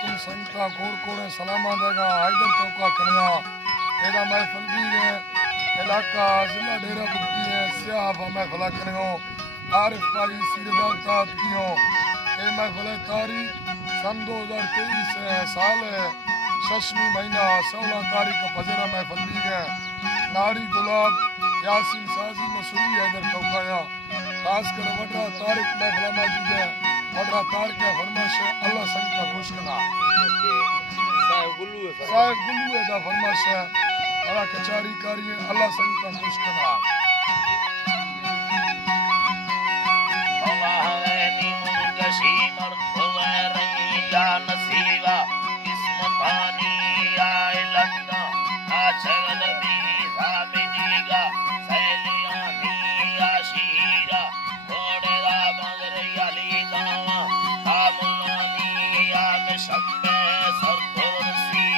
बिल्कुल संगता कोर कोड़े सलामा देगा हैदर तोका कन्या एदा महफिल भी है इलाका जिला डेरा बुक्की है सियाफ महफिल कन्या आरिफ भाई सीरदाता कियो ए महफिल तारीख सन 2023 साल है शशमी महीना 16 तारीख फजर महफिल भी है नारी गुलाब यासीन साजी मसूरी हैदर तोका खास कर वडरा तारीख महफिल मौजूद है वडरा तार के फरमाश अल्लाह संग का खुश करना साहिब गुल्लू है दा फरमाश है अल्लाह कचारी कारी है अल्लाह संग का खुश करना अल्लाह नी मुर्गशी मर होवे रैया नसीबा किस्मतानी आए लंदा आचल भी सामिनीगा सैलिया नी आशीरा घोड़ेदा मगर याली दावा कामुलानी या में शम्बे सरतुरसी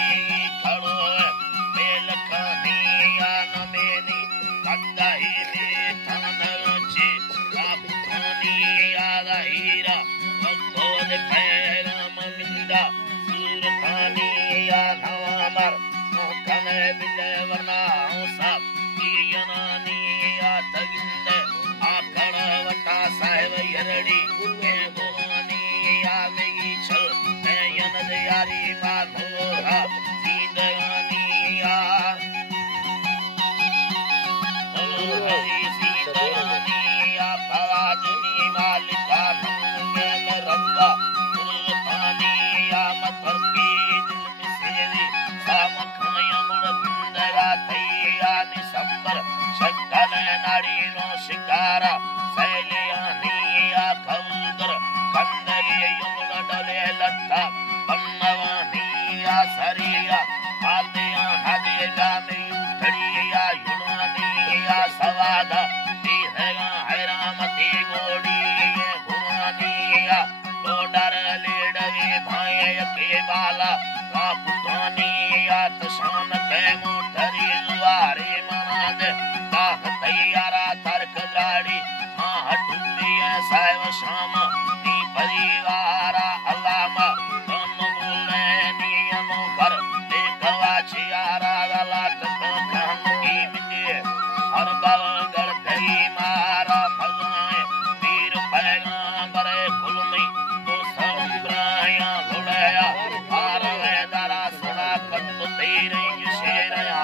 खड़ो है बेलखानी या नमेनी कंदाही में थानची कापुखानी या हीरा वक्तोद पैगम मिंदा सूरतानी या नवामर कने बिले वरना सब कियनानी या तगिंदे आकड़ वटा साहिब यरड़ी के गोनी या मेगी चल मैं यनद यारी माधोरा सीदगानी या हरी सीदगानी या फराजनी मालिका रंग में रंगा सुल्तानी या मतर की दिल में सेवी साम खाया मुड़ बिंदगा तैया निसंबर शक्कल नाड़ी नो शिकारा सैलियानी या खौदर कंदगे युमुड़ डले लट्ठा बन्नवानी या सरिया आदिया हदेगा में उठड़ी या युड़ानी या सवादा तीहेगा हैरामती गोड़ी ये गुरानी या लोडर लेडवे भाई के बाला कापुतानी या तशान के मोटरी जुआरे मनाद दाह तैयारा तरक जाड़ी हाँ हटुंदी है साहिब शाम नी परिवारा अलामा तुम बोले नियमों पर देखवा चियारा गला तक की मिले हर बलगड़ गई मारा भगवान वीर पैगंबर कुलमी तो समुद्राया लुड़या हार वेदारा सड़ा कट तेरे शेरया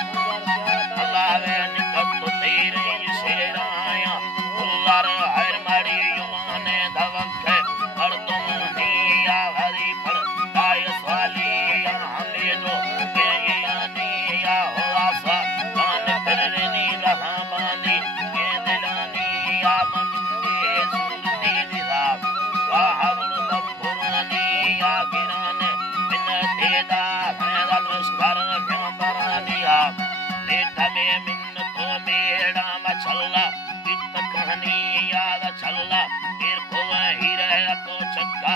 अल्लाह वे निकट तेरे शेराया उल्लार हर मड़ी युमाने धवके हर तुम निया हरी पर काय स्वाली या हमें जो ये निया हो आसा कान फिरनी रहा बानी ये दिलानी या ममिंदे सूरती दिला वाहबुल मफुरानी या गिराने बिन तेदा हैदा दुष्कर व्यापरानिया लेटा में मिन्न तो मेड़ा मचल्ला इत कहानी याद चल्ला फिर को हीरे को चक्का